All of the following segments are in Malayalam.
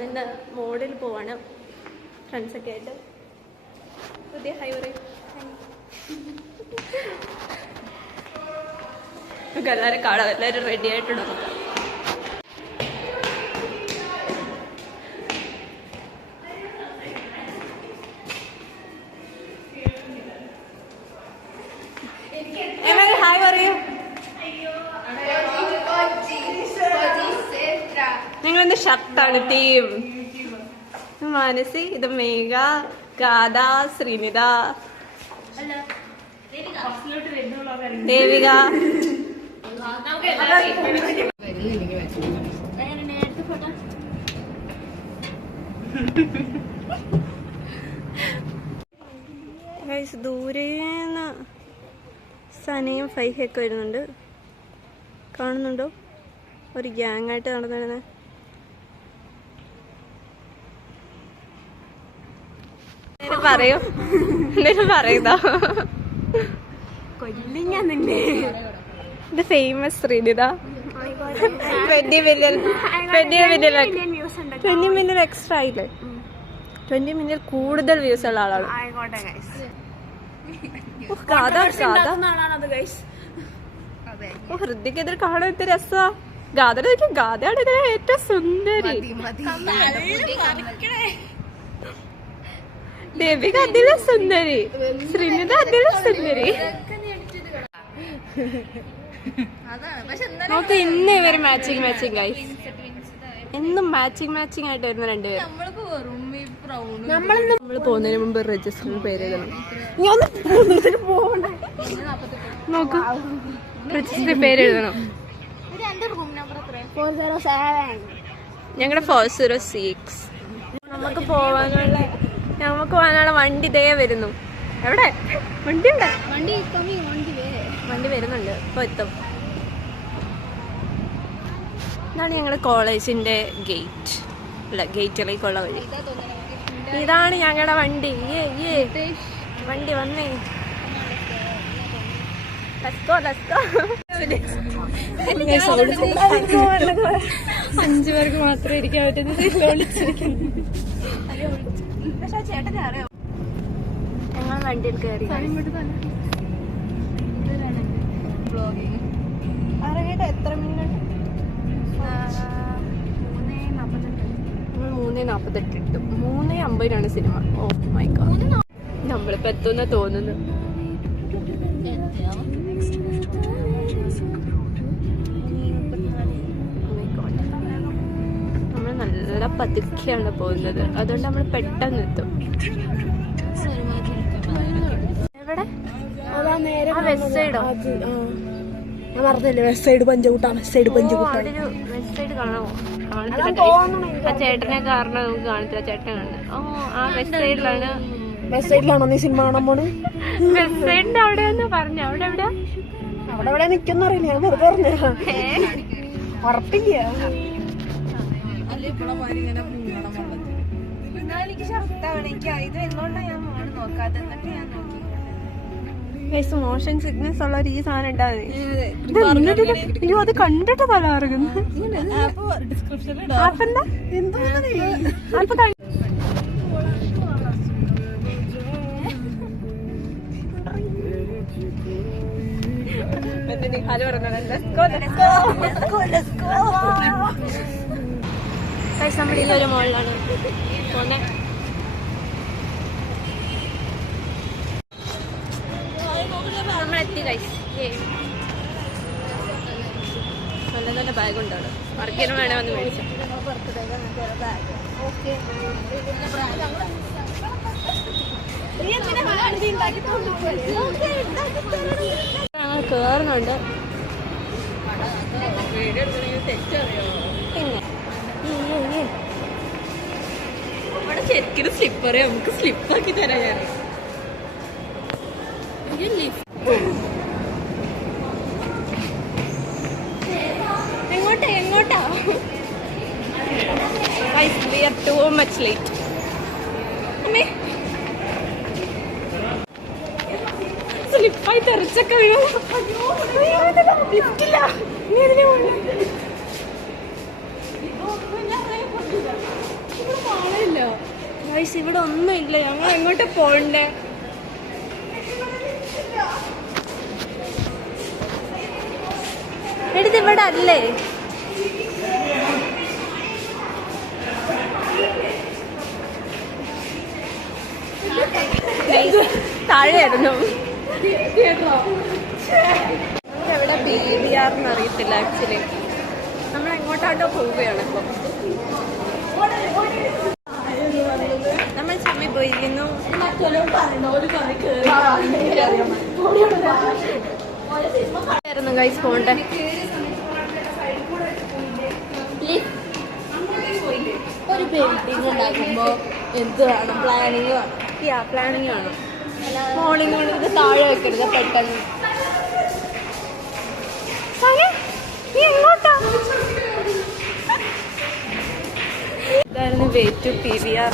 നമ്മളിന്ന് മോഡിൽ പോവാണ് ഫ്രണ്ട്സൊക്കെ ആയിട്ട്. പുതിയ ഹൈ പറയും. നമുക്ക് എല്ലാവരും കാണാം, എല്ലാവരും റെഡി ആയിട്ടുണ്ട്. നമുക്ക് എല്ലാവരും ഹായ് പറയൂ. നിങ്ങളെന്ത് ഷർട്ടാണ് ടീം? മാനസി, ഇത് മേഘ, ഗാഥ, ശ്രീനിത, ദേവിക. ദൂരേന്ന് സനയും ഫൈഹയൊക്കെ വരുന്നുണ്ട്. കാണുന്നുണ്ടോ? ഒരു ഗ്യാങ് ആയിട്ട് നടന്നിരുന്നത്. പറയൂ, എന്തേലും പറയുന്നോ? കൊല്ലിങ്ങ നിന്നെ. ഇത് ഫേമസ് ശ്രീനിത. 20 മില്യൺ എക്സ്ട്രാ ആയില്ലേ? 20 മില്യൺ കൂടുതൽ വ്യൂസ് ഉള്ള ആളാണ്. ഹൃദിക്കെതിരെ കാണാൻ എത്ര രസാ. ഗാഥ ഗാഥയാണ് ഇതിലെ ഏറ്റവും സുന്ദരി. ദേവിക അതിലെ സുന്ദരി, ശ്രീനിത അതിലെ സുന്ദരി. നമുക്ക് ഇന്ന് ഇവര് മാച്ചിങ് ആയി. എന്നും മാച്ചിങ് ആയിട്ട് വരുന്ന രണ്ടുപേരും. നമ്മള് പോകുന്നതിന് മുമ്പ് രജിസ്റ്ററിൽ പേര് എഴുതണം. നോക്കൂ, രജിസ്റ്ററിൽ പേര് എഴുതണം. ഞങ്ങളുടെ 406. നമുക്ക് പോകാനുള്ള വണ്ടി ദേ വരുന്നു. എവിടെ വണ്ടി വരുന്നുണ്ട്, ഇപ്പൊ എത്തും. ഇതാണ് ഞങ്ങളുടെ കോളേജിന്റെ ഗേറ്റ്, അല്ല ഗേറ്റിലേക്കുള്ള വഴി. ഇതാണ് ഞങ്ങളുടെ വണ്ടി. വണ്ടി വന്നേ. Let's go. 5 പേർക്ക് മാത്രമേ ഇരിക്കാൻ പറ്റുന്നത്. ഞങ്ങൾ വണ്ടിയിൽ കയറി. എത്ര മിനിറ്റ്? 3:48 ഇട്ടു. 3:50 സിനിമ. ഓ മൈ ഗോഡ്, നമ്മളിപ്പോ എത്തുന്ന തോന്നുന്നു. നമ്മൾ നല്ല പതുക്കെയാണ് പോകുന്നത്, അതുകൊണ്ട് നമ്മൾ പെട്ടെന്ന് എത്തും. എവിടെ? വെസ്റ്റ് സൈഡോ? ഞാൻ പറഞ്ഞില്ലേ വെസ്റ്റ് സൈഡ് പഞ്ചകൂട്ടാണ്. വെസ്റ്റ് സൈഡ് കാണാമോ? ആ ചേട്ടനെ കാരണം നമുക്ക് കാണത്തില്ല. ചേട്ടൻ കാണുന്നത്. ഓ ആ വെസ്റ്റ് സൈഡിലാണോ നീ സിനിമ കാണാൻ പോണ്? വെസ്റ്റ് സൈഡിന്റെ അവിടെയെന്ന് പറഞ്ഞു. അവിടെ എവിടെ നിക്കുന്നറിയില്ല. ഞാൻ വെറുതെ പറഞ്ഞ ഉറപ്പില്ല. എനിക്ക് ഷർട്ടാണ്. എനിക്ക് ഇത് എന്തുകൊണ്ടാണ് ഞാൻ മോണ് നോക്കാതെ? എന്നിട്ട് ഞാൻ നോക്കി മോഷൻ സിക്നസ് ഉള്ള ഈ സാധനം ഉണ്ടാവും. അത് കണ്ടിട്ട് തല ഇറങ്ങുന്നു. നമ്മളിലൊരു മോളിലാണ് പോന്നെ. നമ്മളെത്തി ഗൈസ്. നല്ല ബാഗ് ഉണ്ടാണ്. വർക്കിന് വേണേ വന്ന് മേടിച്ചു. കേറുന്നുണ്ട്. പിന്നെ ശരിക്കും സ്ലിപ്പറ് നമുക്ക് സ്ലിപ്പാക്കി തരാം. ഞാൻ എങ്ങോട്ടാ? We are too much late. സ്ലിപ്പായി തെറിച്ചൊക്കെ വീഴും. ലിഫ്റ്റില്ല. നീ അതിനെ ഗൈസ് ഇവിടെ ഒന്നുമില്ല. ഞങ്ങൾ എങ്ങോട്ട് പോണ്ടേ? എടുത്ത് ഇവിടെ അല്ലേ? താഴെയായിരുന്നു. എവിടെ BBR എന്നറിയത്തില്ല ആക്ച്വലി. നമ്മൾ എങ്ങോട്ടാണ്ടോ പോവുകയാണ് ഇപ്പൊ. നമ്മൾ ചമ്മി പോയിരിക്കുന്നു. ഗൈസ് പോണ്ടേ? ഒരു പെയിന്റിങ് ഉണ്ടാക്കുമ്പോ എന്ത് വേണം? പ്ലാനിങ് വേണം. പ്ലാനിങ് വേണം. മോർണിംഗ് ഇത് താഴെ വെക്കരുത് പെട്ടെന്ന്. ഇതായിരുന്നു വേ ടു PVR.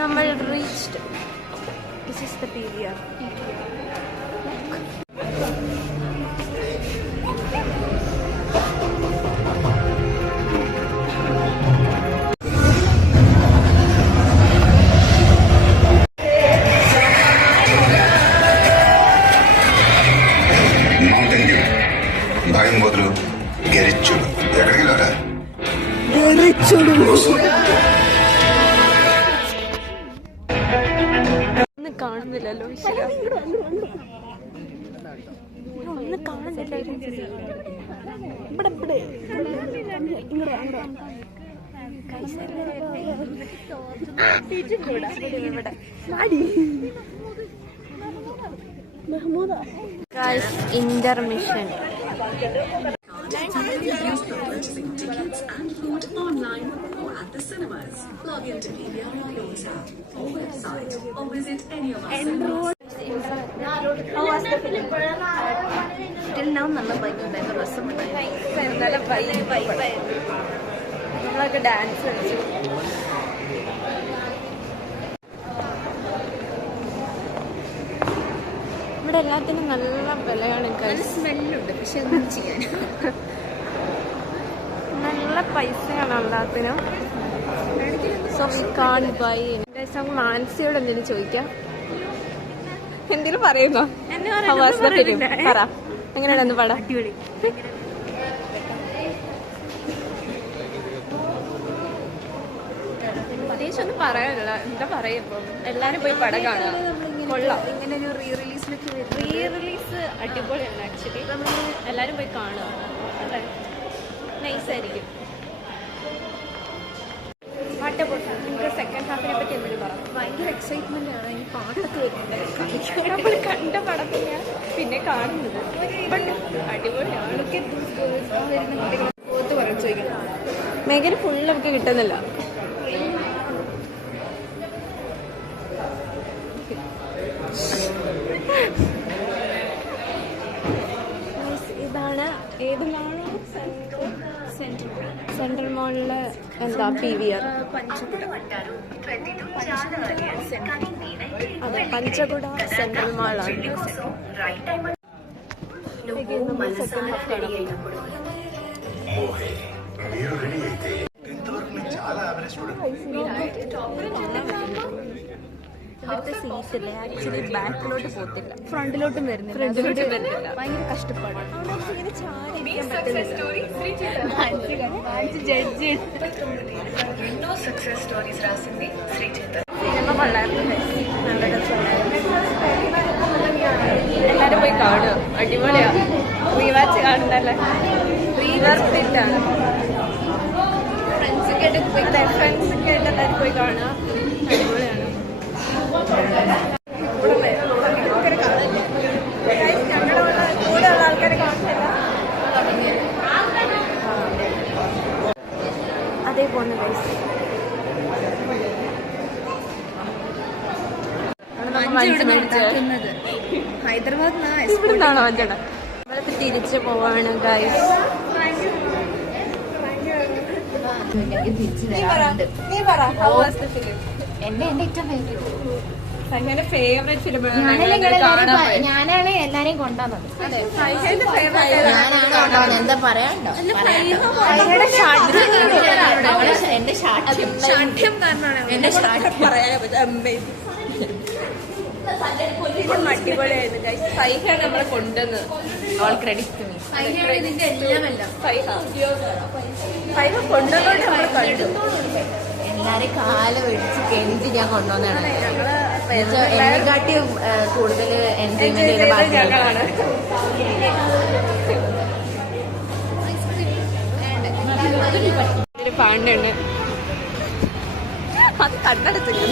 നമ്മൾ reached. This is the PVR. భయం మొదలు గెరిచుడు ఎక్కడికి వెళ్ళారా? ഒന്നും കാണുന്നില്ലല്ലോ. ഒന്നും കാണുന്നില്ല. Intermission. online or at the cinemas. Log into PVR Audios app or website or visit any of our cinemas. നമ്മളൊക്കെ ഡാൻസ് കളിച്ചു. ഇവിടെ എല്ലാത്തിനും നല്ല വിലയാണ്. സ്മെല്ലുണ്ട് പക്ഷെ ഒന്നും ചെയ്യാൻ നല്ല പൈസയാണ് എല്ലാത്തിനും. മാനസിയോട് എന്തെങ്കിലും ചോദിക്കാം. എന്തെങ്കിലും പറയുന്നോ? പറ, എങ്ങനെയാണെന്ന് പടം? പ്രത്യേകിച്ച് ഒന്നും പറയാനില്ല. എന്താ പറയാ, ഇപ്പം എല്ലാരും പോയി പടം കാണുക. കൊള്ളാം. ഇങ്ങനെ ഒരു റീ റിലീസ് അടിപൊളിയാണ് ആക്ച്വലി. എല്ലാരും പോയി കാണുക. അല്ലേ, നൈസായിരിക്കും. നിങ്ങൾക്ക് സെക്കൻഡ് ഹാഫിനെ പറ്റി എന്തെങ്കിലും പറയാം? ഭയങ്കര എക്സൈറ്റ്മെന്റ് ആണ്. ഈ പാട്ടൊക്കെ വരുന്നുണ്ട്. നമ്മൾ കണ്ട പടത്തില്ല പിന്നെ കാണുന്നത്. ബട്ട് അടിപൊളിയാണ്. പോത്ത് പറയാൻ ചോദിക്കണം. മേഘന ഫുള്ള് നമുക്ക് കിട്ടുന്നില്ല. ഇതാണ് ഏത് മാള്? സെൻട്രൽ മോളില് എന്താ PVR. അതെ, പഞ്ചകുട സെൻട്രൽ മാളാണ്. ഇവിടുത്തെ സീറ്റില്ലേ ആക്ച്വലി ബാക്കിലോട്ട് പോകത്തില്ല, ഫ്രണ്ടിലോട്ടും വരുന്നില്ല. ഭയങ്കര കഷ്ടപ്പാടാണ്. ഇങ്ങനെ ചാരിക്കാൻ പറ്റുന്നില്ല. സിനിമ കൊള്ളായിരുന്നു. നല്ല രസമുണ്ടായിരുന്നു. എല്ലാരും പോയി കാണുക. അടിപൊളിയാ. റീവാച്ച് കാണണ്ടല്ലേ? റീവർത്തിട്ടാണ്. ഫ്രണ്ട്സൊക്കെ ആയിട്ട് പോയി എല്ലാവരും പോയി കാണുക. അടിപൊളിയാണ്. കൂടെ ഉള്ള ആൾക്കാരെ കാണില്ല. അതേ പോകുന്ന പൈസ ഹൈദരാബാദ് ഇവിടുന്നാണോ വഞ്ചട? നമ്മളിപ്പോ തിരിച്ചു പോവാണ് ഗൈസ്. ഞാനാണ് എല്ലാരും എല്ലാരെയും കൊണ്ടുവന്നത്. ഞാനാണ് കൊണ്ടുവന്നത്. എന്താ പറയാണ്ടോ? എന്റെ ശാഠ്യം കാരണമാണ് എന്റെ ശാഠ്യം പറയാൻ അടിപൊളിയായിരുന്നു. സൈഹാണ് നമ്മളെ കൊണ്ടുവന്നത്. ഓൾ ക്രെഡിറ്റ് ഇതിന്റെ എല്ലാമല്ല സൈഹ കൊണ്ടുവന്നോണ്ട് നമ്മൾ കണ്ടു. എല്ലാരെയും കാല് പിടിച്ച് കെഞ്ചി ഞാൻ കൊണ്ടുവന്നാണ്. എന്നെക്കാട്ടിയും കൂടുതൽ എൻജോയ്മെന്റ് ചെയ്ത പാണ്ടുണ്ട്. അത് കണ്ണെടുത്തില്ല.